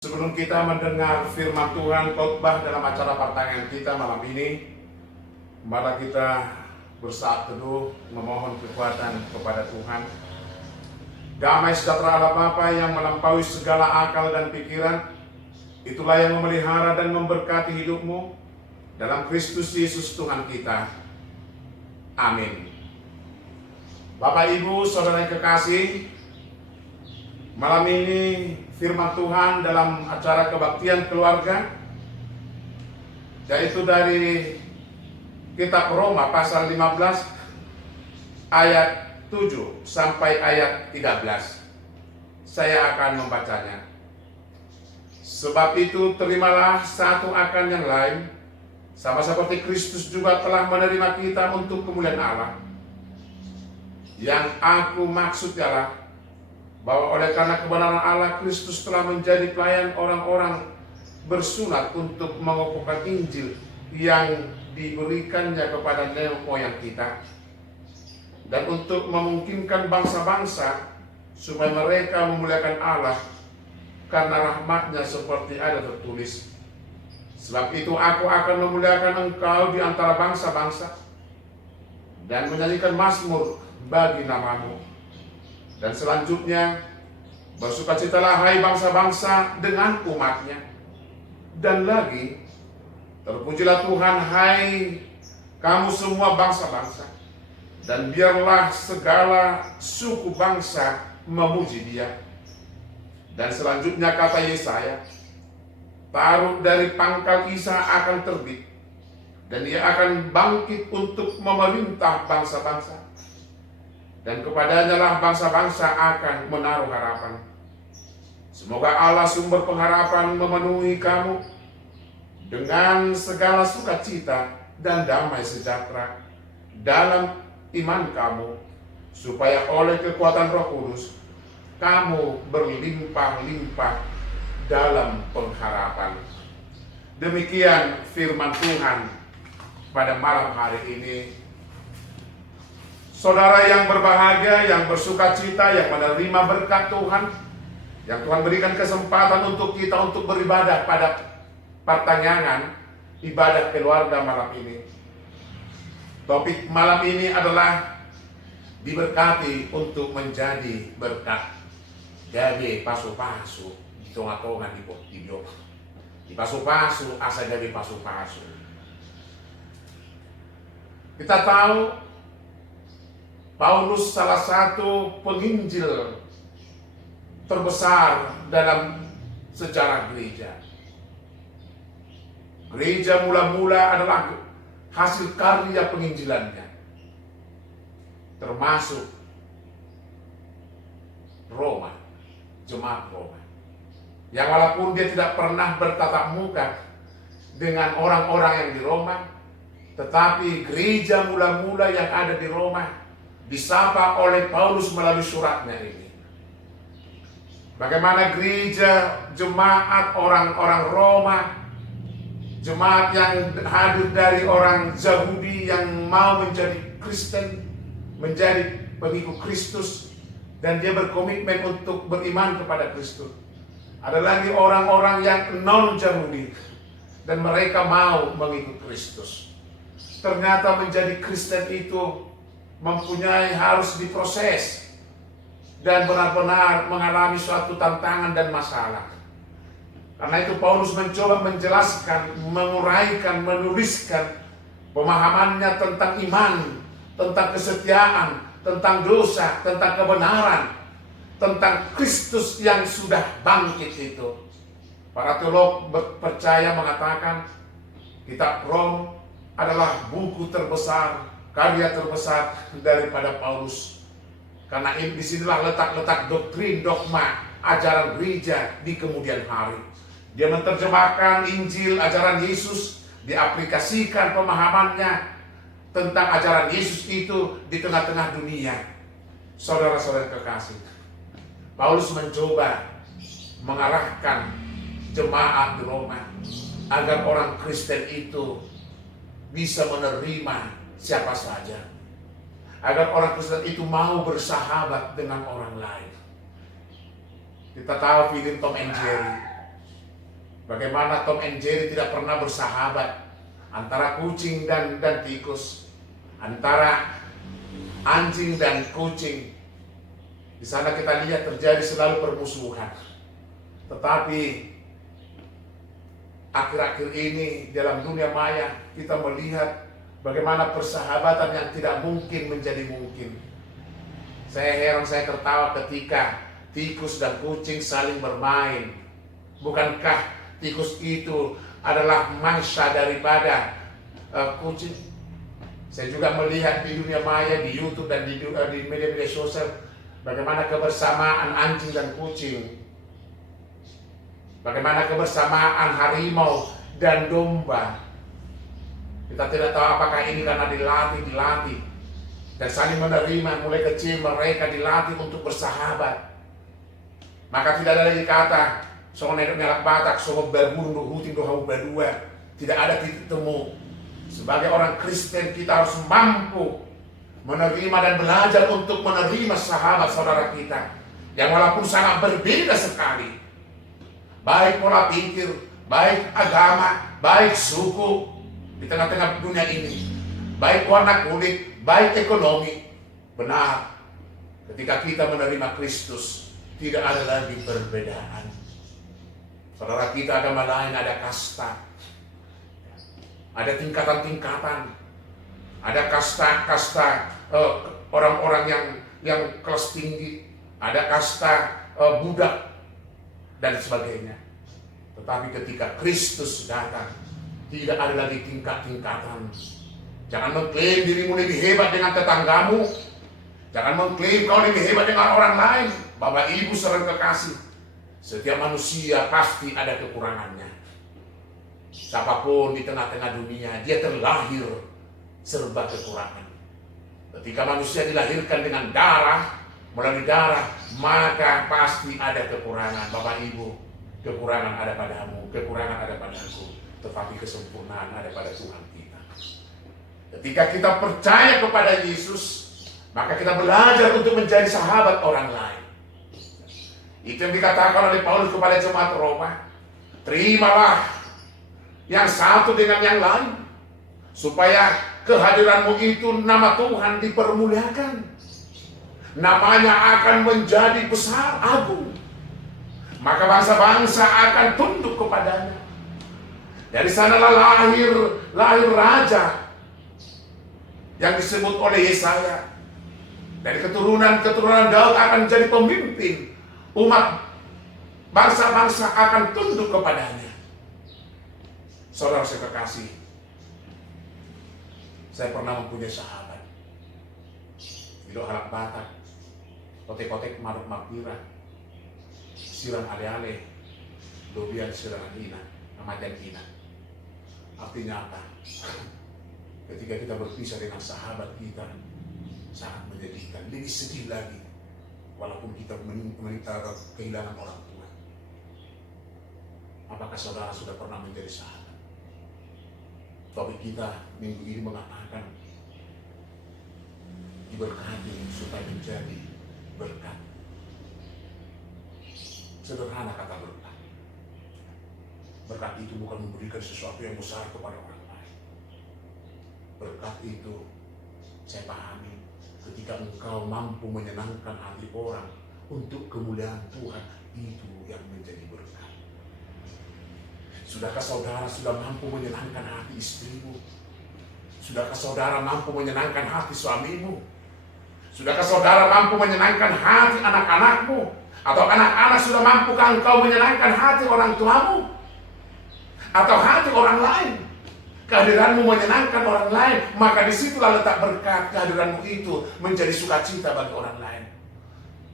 Sebelum kita mendengar firman Tuhan khotbah dalam acara pertanyaan kita malam ini, mari kita bersaat teduh memohon kekuatan kepada Tuhan. Damai sejahtera Allah Bapa yang melampaui segala akal dan pikiran, itulah yang memelihara dan memberkati hidupmu dalam Kristus Yesus Tuhan kita. Amin. Bapak, Ibu, Saudara yang kekasih, malam ini firman Tuhan dalam acara kebaktian keluarga, yaitu dari kitab Roma pasal 15 ayat 7 sampai ayat 13. Saya akan membacanya. Sebab itu terimalah satu akan yang lain, sama seperti Kristus juga telah menerima kita untuk kemuliaan Allah. Yang aku maksud ialah bahwa oleh karena kebenaran Allah, Kristus telah menjadi pelayan orang-orang bersunat untuk mengokohkan Injil yang diberikannya kepada nenek moyang kita, dan untuk memungkinkan bangsa-bangsa supaya mereka memuliakan Allah karena rahmat-Nya seperti ada tertulis. Sebab itu aku akan memuliakan engkau di antara bangsa-bangsa dan menyanyikan mazmur bagi namamu. Dan selanjutnya, bersukacitalah hai bangsa-bangsa dengan umat-Nya. Dan lagi, terpujilah Tuhan hai kamu semua bangsa-bangsa. Dan biarlah segala suku bangsa memuji Dia. Dan selanjutnya kata Yesaya, taruh dari pangkal Isa akan terbit, dan Dia akan bangkit untuk memerintah bangsa-bangsa. Dan kepadanya lah bangsa-bangsa akan menaruh harapan. Semoga Allah sumber pengharapan memenuhi kamu dengan segala sukacita dan damai sejahtera dalam iman kamu, supaya oleh kekuatan Roh Kudus kamu berlimpah-limpah dalam pengharapan. Demikian firman Tuhan pada malam hari ini. Saudara yang berbahagia, yang bersukacita, yang menerima berkat Tuhan, yang Tuhan berikan kesempatan untuk kita untuk beribadah pada pertanyaan ibadah keluarga malam ini. Topik malam ini adalah diberkati untuk menjadi berkat. Jadi pasu-pasu, di tengah-tengah di video. Di pasu-pasu, asal jadi pasu-pasu. Kita tahu Paulus salah satu penginjil terbesar dalam sejarah gereja. Gereja mula-mula adalah hasil karya penginjilannya, termasuk Roma, jemaat Roma, yang walaupun dia tidak pernah bertatap muka dengan orang-orang yang di Roma, tetapi gereja mula-mula yang ada di Roma disapa oleh Paulus melalui suratnya ini. Bagaimana gereja, jemaat orang-orang Roma, jemaat yang hadir dari orang Yahudi yang mau menjadi Kristen, menjadi pengikut Kristus, dan dia berkomitmen untuk beriman kepada Kristus. Ada lagi orang-orang yang non-Yahudi, dan mereka mau mengikut Kristus. Ternyata menjadi Kristen itu mempunyai harus diproses dan benar-benar mengalami suatu tantangan dan masalah. Karena itu Paulus mencoba menjelaskan, menguraikan, menuliskan pemahamannya tentang iman, tentang kesetiaan, tentang dosa, tentang kebenaran, tentang Kristus yang sudah bangkit itu. Para teolog percaya mengatakan kitab Rom adalah buku terbesar, karya terbesar daripada Paulus. Karena disinilah letak-letak doktrin, dogma, ajaran gereja di kemudian hari. Dia menerjemahkan Injil, ajaran Yesus, diaplikasikan pemahamannya tentang ajaran Yesus itu di tengah-tengah dunia. Saudara-saudara kekasih, Paulus mencoba mengarahkan jemaat di Roma agar orang Kristen itu bisa menerima siapa saja, agar orang Kristen itu mau bersahabat dengan orang lain. Kita tahu film Tom and Jerry, Bagaimana Tom and Jerry tidak pernah bersahabat, antara kucing dan tikus, antara anjing dan kucing. Di sana kita lihat terjadi selalu permusuhan. Tetapi akhir-akhir ini dalam dunia maya kita melihat bagaimana persahabatan yang tidak mungkin menjadi mungkin. Saya heran, saya tertawa ketika tikus dan kucing saling bermain. Bukankah tikus itu adalah mangsa daripada kucing? Saya juga melihat di dunia maya, di YouTube dan di media-media sosial, bagaimana kebersamaan anjing dan kucing, bagaimana kebersamaan harimau dan domba. Kita tidak tahu apakah ini karena dilatih dan saling menerima. Mulai kecil mereka dilatih untuk bersahabat. Maka tidak ada lagi kata soal nelak batak, soal berburu, huting, dohau berdua. Tidak ada titik temu. Sebagai orang Kristen kita harus mampu menerima dan belajar untuk menerima sahabat saudara kita yang walaupun sangat berbeda sekali, baik pola pikir, baik agama, baik suku di tengah-tengah dunia ini, baik warna kulit, baik ekonomi. Benar, ketika kita menerima Kristus tidak ada lagi perbedaan. Saudara, kita agama lain ada kasta, ada tingkatan-tingkatan, ada kasta orang-orang yang kelas tinggi, ada kasta budak dan sebagainya. Tetapi ketika Kristus datang, tidak ada lagi tingkat-tingkatan. Jangan mengklaim dirimu lebih hebat dengan tetanggamu, jangan mengklaim kau lebih hebat dengan orang lain. Bapak Ibu saudara kekasih, setiap manusia pasti ada kekurangannya. Siapapun di tengah-tengah dunia, dia terlahir serba kekurangan. Ketika manusia dilahirkan dengan darah, melalui darah, maka pasti ada kekurangan. Bapak Ibu, kekurangan ada padamu, kekurangan ada padaku, tetapi kesempurnaan ada pada Tuhan kita. Ketika kita percaya kepada Yesus, maka kita belajar untuk menjadi sahabat orang lain. Itu yang dikatakan oleh Paulus kepada jemaat Roma. Terimalah yang satu dengan yang lain, supaya kehadiranmu itu nama Tuhan dipermuliakan. Namanya akan menjadi besar, agung. Maka bangsa-bangsa akan tunduk kepadanya. Dari sanalah lahir raja yang disebut oleh Yesaya. Dari keturunan Daud akan menjadi pemimpin. Umat bangsa-bangsa akan tunduk kepadanya. Saudara saya kekasih, saya pernah mempunyai sahabat. Ilo halak batak, kotek-kotek maruk makira, siram ale-ale, dobian siram hina, amajan hina. Artinya apa? Ketika kita berpisah dengan sahabat kita, sangat menyedihkan, lebih sedih lagi. Walaupun kita kehilangan orang tua. Apakah saudara sudah pernah menjadi sahabat? Topik kita minggu ini mengatakan diberkati supaya menjadi berkat. Sederhana kata berkat. Berkat itu bukan memberikan sesuatu yang besar kepada orang lain. Berkat itu saya pahami ketika engkau mampu menyenangkan hati orang untuk kemuliaan Tuhan, itu yang menjadi berkat. Sudahkah saudara sudah mampu menyenangkan hati istrimu? Sudahkah saudara mampu menyenangkan hati suamimu? Sudahkah saudara mampu menyenangkan hati anak-anakmu? Atau anak-anak sudah mampukah engkau menyenangkan hati orang tuamu? Atau hati orang lain? Kehadiranmu menyenangkan orang lain, maka disitulah letak berkat. Kehadiranmu itu menjadi sukacita bagi orang lain.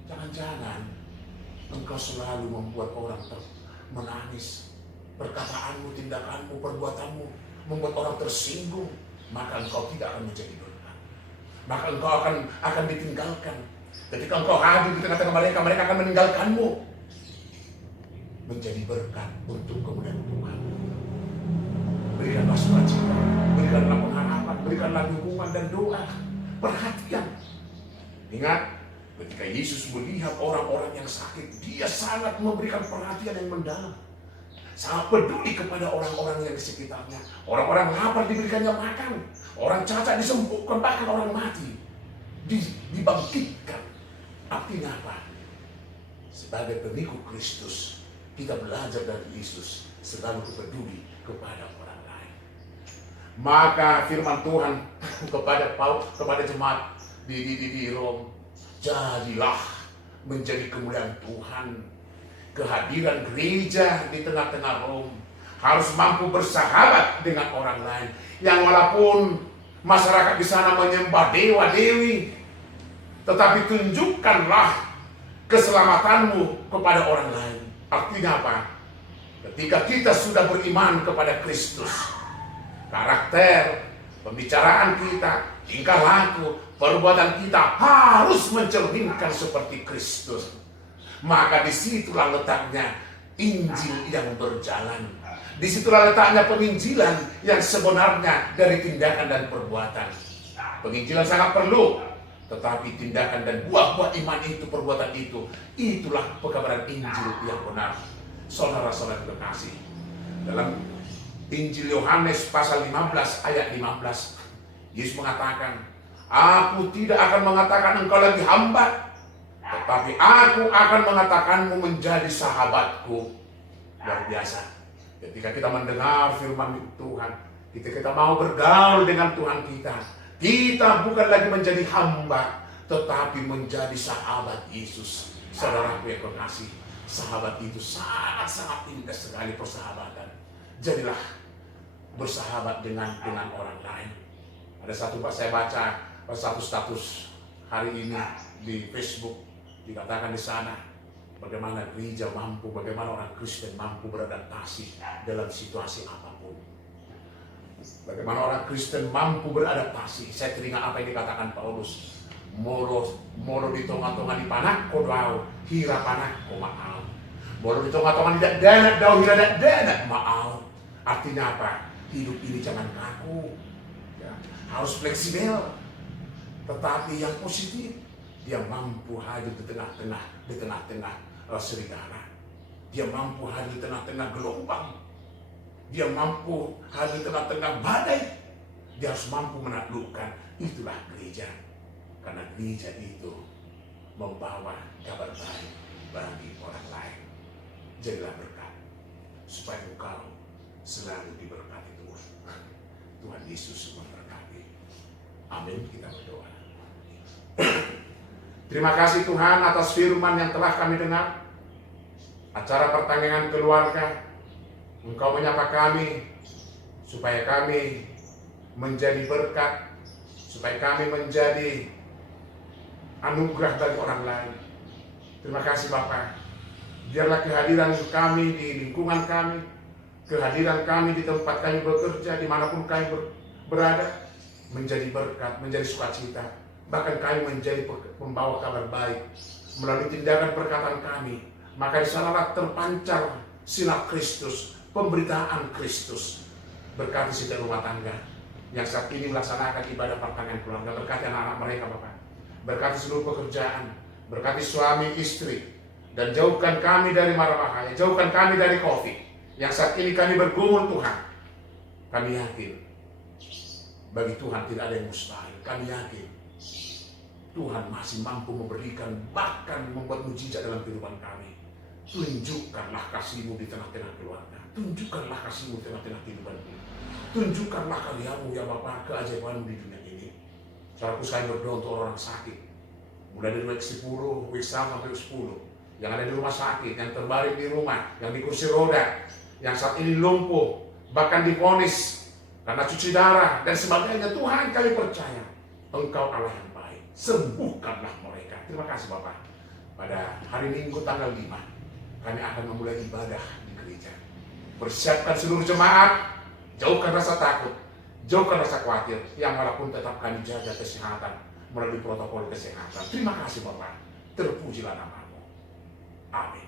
Jangan-jangan engkau selalu membuat orang menangis. Perkataanmu, tindakanmu, perbuatanmu membuat orang tersinggung, maka engkau tidak akan menjadi berkat. Maka engkau akan ditinggalkan. Ketika engkau hadir di tengah-tengah mereka, mereka akan meninggalkanmu. Menjadi berkat untuk kemuliaan Tuhan. Berikanlah sukacita, berikanlah pengharapan, berikanlah dukungan dan doa, perhatian. Ingat, ketika Yesus melihat orang-orang yang sakit, dia sangat memberikan perhatian yang mendalam. sangat peduli kepada orang-orang yang di sekitarnya. Orang-orang lapar diberikannya makan, orang cacat disembuhkan, bahkan orang mati dibangkitkan. Artinya apa? Sebagai pengikut Kristus, kita belajar dari Yesus selalu peduli kepada orang lain. Maka firman Tuhan kepada jemaat di Rom, jadilah menjadi kemuliaan Tuhan. Kehadiran gereja di tengah-tengah Rom harus mampu bersahabat dengan orang lain, yang walaupun masyarakat di sana menyembah dewa-dewi, tetapi tunjukkanlah keselamatanmu kepada orang lain. Artinya apa? Ketika kita sudah beriman kepada Kristus, karakter, pembicaraan kita, tingkah laku, perbuatan kita harus mencerminkan seperti Kristus. Maka disitulah letaknya Injil yang berjalan. Disitulah letaknya penginjilan yang sebenarnya dari tindakan dan perbuatan. Penginjilan sangat perlu, tetapi tindakan dan buah-buah iman itu, perbuatan itu, itulah pekabaran Injil yang benar. Saudara-saudara terkasih, dalam Injil Yohanes pasal 15 ayat 15, Yesus mengatakan, aku tidak akan mengatakan engkau lagi hamba, tetapi aku akan mengatakanmu menjadi sahabatku. Luar biasa. Ketika kita mendengar firman Tuhan, ketika kita mau bergaul dengan Tuhan kita bukan lagi menjadi hamba, tetapi menjadi sahabat Yesus. Saudaraku yang kekasih, sahabat itu sangat-sangat indah sekali persahabatan. Jadilah bersahabat dengan orang lain. Ada satu saya baca satu status hari ini di Facebook, dikatakan di sana bagaimana gereja mampu, bagaimana orang Kristen mampu beradaptasi dalam situasi apapun. Bagaimana orang Kristen mampu beradaptasi. Saya teringat apa yang dikatakan Paulus. Moro di tonga-tonga di panak kodau, hira panak ko maau. Moro di tonga-tonga tidak danak dau, hira tidak danak maau. Artinya apa? Hidup ini jangan kaku, ya, harus fleksibel, tetapi yang positif. Dia mampu hadir di tengah-tengah serigala. Dia mampu hadir di tengah-tengah gelombang. Dia mampu hadir di tengah-tengah badai. Dia harus mampu menaklukkan. Itulah gereja. Karena gereja itu membawa kabar baik bagi orang lain. Jadilah berkat, supaya engkau selalu diberkati Tuhan. Tuhan Yesus memberkati. Amin. Kita berdoa. Terima kasih Tuhan atas firman yang telah kami dengar. Acara pertandingan keluarga, Engkau menyapa kami supaya kami menjadi berkat, supaya kami menjadi anugerah bagi orang lain. Terima kasih Bapa. Biarlah kehadiran kami di lingkungan kami, kehadiran kami di tempat kami bekerja, dimanapun kami berada, menjadi berkat, menjadi sukacita. Bahkan kami menjadi pembawa kabar baik melalui tindakan perkataan kami. Maka di sanalah terpancar sinar Kristus, pemberitaan Kristus. Berkati setiap rumah tangga yang saat ini melaksanakan ibadah pertanggungan keluarga. Berkati anak-anak mereka Bapak. Berkati seluruh pekerjaan. Berkati suami istri. Dan jauhkan kami dari mara bahaya. Jauhkan kami dari COVID yang saat ini kami bergumul Tuhan. Kami yakin bagi Tuhan tidak ada yang mustahil. Kami yakin Tuhan masih mampu memberikan, bahkan membuat mujizat dalam kehidupan kami. Tunjukkanlah kasih-Mu di tengah-tengah keluarga. Tunjukkanlah kasih-Mu di tengah-tengah kehidupan ini. Tunjukkanlah karya-Mu ya Bapa, keajaiban-Mu di dunia ini. Saudaraku, saya berdoa untuk orang sakit, mulai dari week 10, week 1 sampai 10, yang ada di rumah sakit, yang terbaring di rumah, yang di kursi roda, yang saat ini lumpuh, bahkan divonis karena cuci darah dan sebagainya. Tuhan, kami percaya Engkau Allah yang baik. Sembuhkanlah mereka. Terima kasih Bapak. Pada hari Minggu tanggal 5, kami akan memulai ibadah di gereja. Persiapkan seluruh jemaat, jauhkan rasa takut, jauhkan rasa khawatir, yang walaupun tetap kami jaga kesehatan melalui protokol kesehatan. Terima kasih Bapak. Terpujilah nama-Mu. Amin.